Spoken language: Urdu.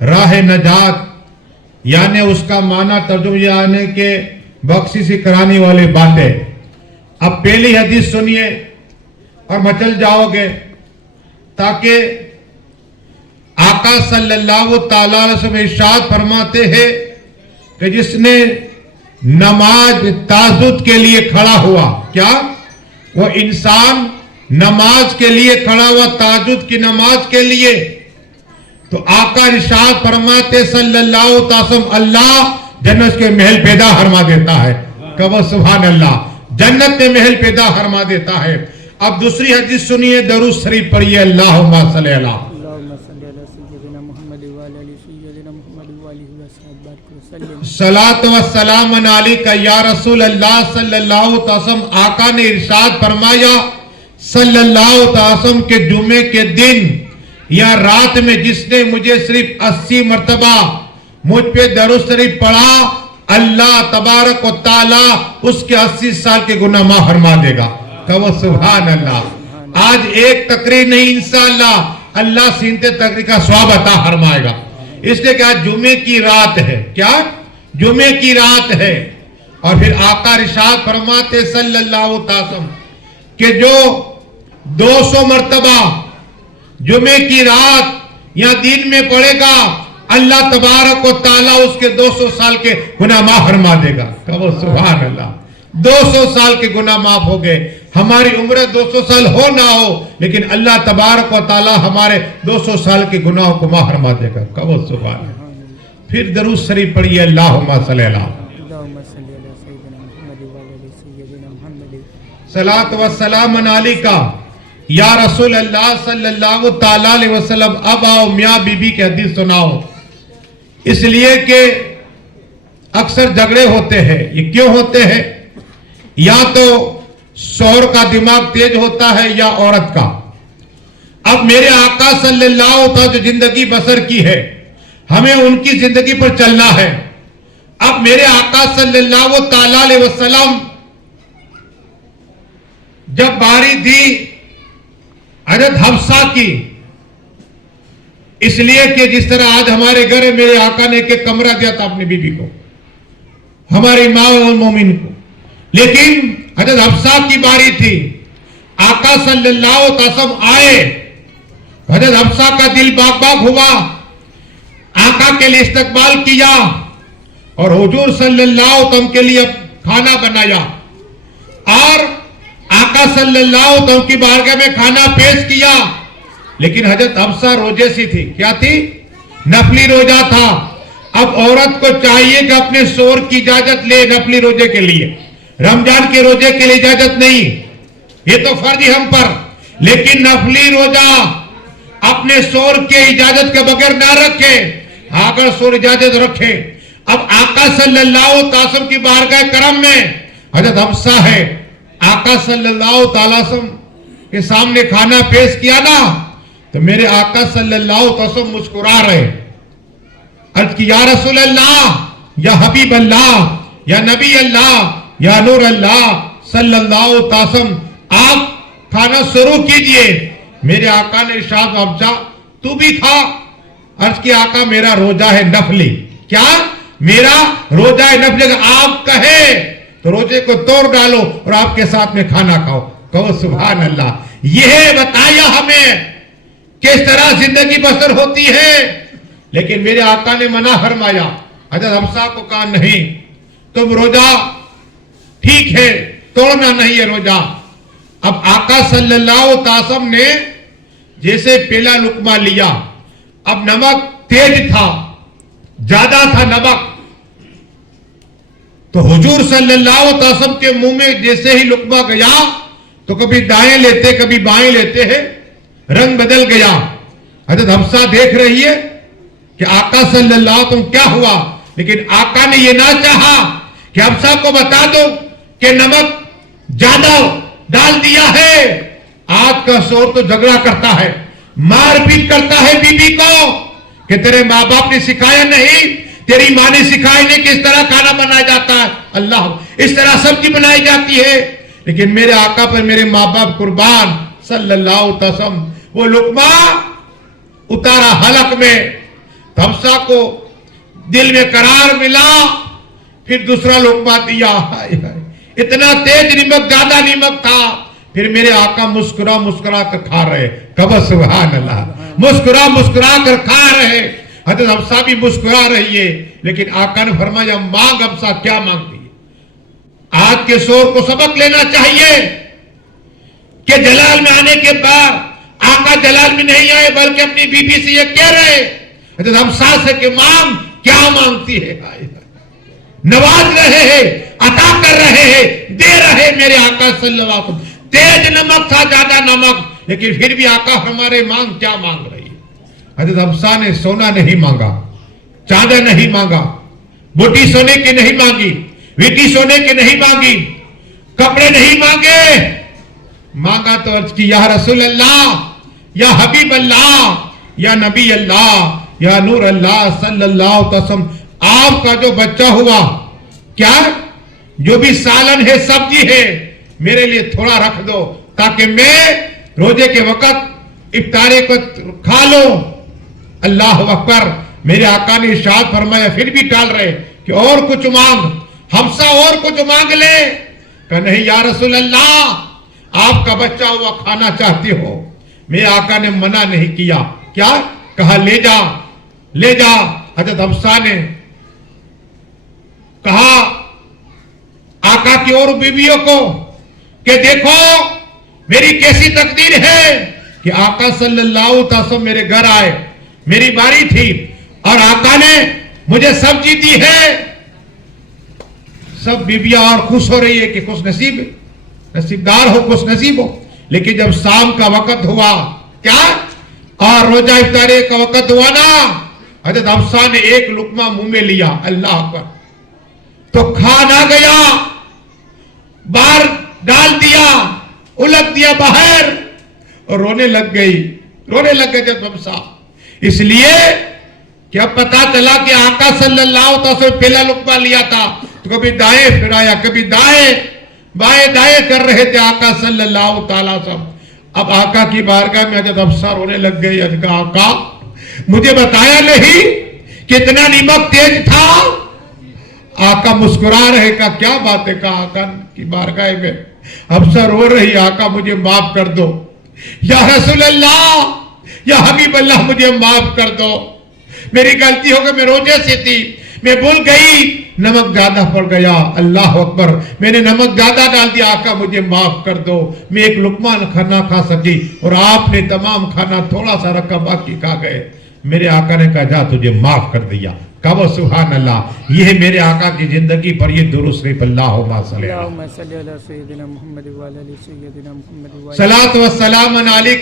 راہ نجات، یعنی اس کا معنی ترجمہ یعنی کہ بخشش کرانے والی باتیں. اب پہلی حدیث سنیے اور مچل جاؤ گے، تاکہ آقا صلی اللہ تعالی علیہ وسلم ارشاد فرماتے ہیں کہ جس نے نماز تہجد کے لیے کھڑا ہوا، کیا وہ انسان نماز کے لیے کھڑا ہوا تہجد کی نماز کے لیے، تو آقا ارشاد فرماتے صلی اللہ علیہ وسلم اللہ جنت کے محل پیدا فرما دیتا ہے. کہو سبحان اللہ، جنت میں محل پیدا فرما دیتا ہے. اب دوسری حدیث سنیے، درود شریف پڑھیے، اللہم صلی اللہ. صلاۃ و سلام علیک یا رسول اللہ صلی اللہ علیہ وسلم. آقا نے ارشاد فرمایا صلی اللہ علیہ وسلم کے جمعے کے دن یا رات میں جس نے مجھے صرف 80 مرتبہ مجھ پہ درود شریف پڑھا، اللہ تبارک و تعالی اس کے 80 سال کے گناہ معاف فرما دے گا. کہو سبحان اللہ. آج ایک تقریر نہیں، انشاءاللہ اللہ سینتے تقریر کا ثواب عطا فرمائے گا. اس لیے کہ آج جمعے کی رات ہے. کیا جمعے کی رات ہے؟ اور پھر آقا ارشاد فرماتے صلی اللہ علیہ وسلم کہ جو 200 مرتبہ جمعے کی رات یا دن میں پڑھے گا، اللہ تبارک و تعالیٰ اس کے 200 سال کے گناہ معاف فرما دے گا. کہو سبحان اللہ. 200 سال کے گناہ معاف ہو گئے. ہماری عمر 200 سال ہو نہ ہو، لیکن اللہ تبارک و تعالیٰ ہمارے 200 سال کے گناہوں کو معاف فرما دے گا. کہو سبحان اللہ. پھر درود شریف پڑھیے، اللہم صلی اللہ. صلاۃ و سلام علیک یا رسول اللہ صلی اللہ تعالی علیہ وسلم. اب آؤ میاں بی بی کی حدیث سناؤ. اس لیے کہ اکثر جھگڑے ہوتے ہیں. یہ کیوں ہوتے ہیں؟ یا تو شوہر کا دماغ تیز ہوتا ہے یا عورت کا. اب میرے آقا صلی اللہ علیہ وسلم جو زندگی بسر کی ہے، ہمیں ان کی زندگی پر چلنا ہے. اب میرے آقا صلی اللہ تعالی علیہ وسلم جب باری دی حضرت حفصہ کی، اس لیے کہ جس طرح آج ہمارے گھر میں میرے آقا نے ایک کمرہ دیا تھا اپنی بیوی کو، ہماری ماں المومن کو، لیکن حضرت حفصہ کی باری تھی. آقا صلی اللہ علیہ وسلم آئے، حضرت حفصہ کا دل باغ باغ ہوا، آقا کے لیے استقبال کیا اور حضور صلی اللہ علیہ وسلم کے لیے کھانا بنایا اور آقا صلی اللہ علیہ وسلم کی بارگاہ میں کھانا پیش کیا. لیکن حضرت حفصہ روزے سی تھی. کیا تھی؟ نفلی روزہ تھا. اب عورت کو چاہیے کہ اپنے شوہر کی اجازت لے نفلی روزے کے لیے، رمضان کے روزے کے لیے اجازت نہیں، یہ تو فرض ہم پر، لیکن نفلی روزہ اپنے شوہر کے اجازت کے بغیر نہ رکھے، اگر شوہر اجازت رکھے. اب آقا صلی اللہ علیہ وسلم کی بارگاہ کرم میں حضرت حفصہ ہے، آقا صلی اللہ علیہ وسلم کے سامنے کھانا پیش کیا نا، تو میرے آقا صلی اللہ علیہ وسلم مسکرا رہے. عرض کی یا رسول اللہ، یا حبیب اللہ، یا نبی اللہ، یا نور اللہ صلی اللہ علیہ وسلم، آپ کھانا شروع کیجئے. میرے آقا نے ارشاد فرمایا تو بھی کھا. عرض کی آقا میرا روزہ ہے نفلی. کیا؟ میرا روزہ ہے نفلی. اگر آپ کہے تو روزے کو توڑ ڈالو اور آپ کے ساتھ میں کھانا کھاؤ. کہو سبحان اللہ. یہ بتایا ہمیں کس طرح زندگی بسر ہوتی ہے. لیکن میرے آقا نے منع فرمایا. حضرت حفصہ کو کہا نہیں، تم روزہ ٹھیک ہے، توڑنا نہیں ہے روزہ. اب آقا صلی اللہ علیہ وسلم نے جیسے پہلا لقمہ لیا، اب نمک تیز تھا، زیادہ تھا نمک، تو حضور صلی اللہ علیہ وسلم کے منہ میں جیسے ہی لقمہ گیا تو کبھی دائیں لیتے کبھی بائیں لیتے ہیں، رنگ بدل گیا. حضرت حفصہ دیکھ رہی ہے کہ آقا صلی اللہ علیہ وسلم کیا ہوا، لیکن آقا نے یہ نہ چاہا کہ حفصہ کو بتا دو کہ نمک زیادہ ڈال دیا ہے. آج کا شوہر تو جھگڑا کرتا ہے، مار پیٹ کرتا ہے بیوی کو کہ تیرے ماں باپ نے سکھایا نہیں، تیری ماں نے سکھایا نہیں کہ اس طرح کھانا بنایا جاتا ہے، اللہ اس طرح سبزی بنائی جاتی ہے. لیکن میرے آقا پر میرے ماں باپ قربان صلی اللہ علیہ وسلم، وہ لقمہ اتارا حلق میں. حفصہ کو دل میں قرار ملا، پھر دوسرا لقمہ دیا، ہائے ہائے اتنا تیز نمک، زیادہ نمک تھا، پھر میرے آقا مسکرا مسکرا کر کھا رہے، کہو سبحان اللہ، مسکرا مسکرا کر کھا رہے۔ حضرت حفصہ بھی مسکرا رہی ہے، لیکن آقا نے فرمایا مانگ حفصہ، کیا مانگتی ہے؟ آج کے شور کو سبق لینا چاہیے کہ جلال میں آنے کے بعد آقا جلال میں نہیں آئے بلکہ اپنی بی بی سے یہ کہہ رہے حضرت حفصہ سے کہ مانگ، کیا مانگتی ہے؟ نواز رہے ہیں، عطا کر رہے ہیں، دے رہے میرے آقا صلی اللہ علیہ وسلم۔ تیز نمک تھا، زیادہ نمک، لیکن پھر بھی آقا ہمارے مانگ، کیا مانگ رہی ہے؟ حضرت حفصہ نے سونا نہیں مانگا، چاندی نہیں مانگا، بوٹی سونے کی نہیں مانگی، ویٹی سونے کی نہیں مانگی، کپڑے نہیں مانگے، مانگا تو عرض کی یا رسول اللہ، یا حبیب اللہ، یا نبی اللہ، یا نور اللہ صلی اللہ علیہ وسلم، آپ کا جو بچہ ہوا، کیا جو بھی سالن ہے، سبزی ہے، میرے لیے تھوڑا رکھ دو تاکہ میں روزے کے وقت افطاری کو کھا لوں۔ اللہ اکبر، میرے آقا نے ارشاد فرمایا، پھر بھی ٹال رہے کہ اور کچھ مانگ، حفصہ اور کچھ مانگ لے، کہ نہیں یا رسول اللہ، آپ کا بچہ ہوا کھانا چاہتے ہو۔ میرے آقا نے منع نہیں کیا، کیا کہا؟ لے جا لے جا۔ حضرت حفصہ نے کہا آقا کی اور بیویوں کو کہ دیکھو میری کیسی تقدیر ہے کہ آقا صلی اللہ علیہ وسلم میرے گھر آئے، میری باری تھی اور آقا نے مجھے سبزی دی ہے۔ سب بیویاں اور خوش ہو رہی ہے کہ خوش نصیب، نصیبدار ہو، خوش نصیب ہو۔ لیکن جب شام کا وقت ہوا، کیا اور روزہ افطاری کا وقت ہوا نا، حضرت حفصہ نے ایک لقمہ منہ میں لیا، اللہ اکبر، تو کھا نہ گیا، باہر ڈال دیا، الٹ دیا باہر، اور رونے لگ گئی، رونے لگ گئے جب حفصہ، اس لیے کہ اب پتا چلا کہ آقا صلی اللہ علیہ وسلم پہلا لقمہ لیا تھا تو کبھی دائیں پھرایا، کبھی دائیں بائیں دائیں کر رہے تھے آقا صلی اللہ تعالی وسلم۔ اب آقا کی بارگاہ میں حضرت حفصہ رونے لگ گئی، آقا مجھے بتایا نہیں کتنا نمک تیز تھا۔ آقا مسکرا رہے، کا کیا بات ہے؟ کہا آقا کی بارگاہ میں حفصہ رو رہی، آقا مجھے معاف کر دو، یا رسول اللہ، یا حبیب اللہ مجھے معاف کر دو، میری غلطی ہو گئی، میں روزے سے تھی، میں بھول گئی، نمک زیادہ پڑ گیا، اللہ اکبر، میں نے نمک زیادہ ڈال دیا، آقا مجھے معاف کر دو، میں ایک لقمہ کھانا کھا سکی اور آپ نے تمام کھانا تھوڑا سا رکھا، باقی کھا گئے۔ میرے آقا نے کہا جا تجھے معاف کر دیا، کہو سبحان اللہ۔ یہ ہے میرے آقا کی زندگی پر یہ درود شریف، اللہم صلی علی سیدنا محمد و علی سیدنا محمد، صلاۃ و سلام علیک۔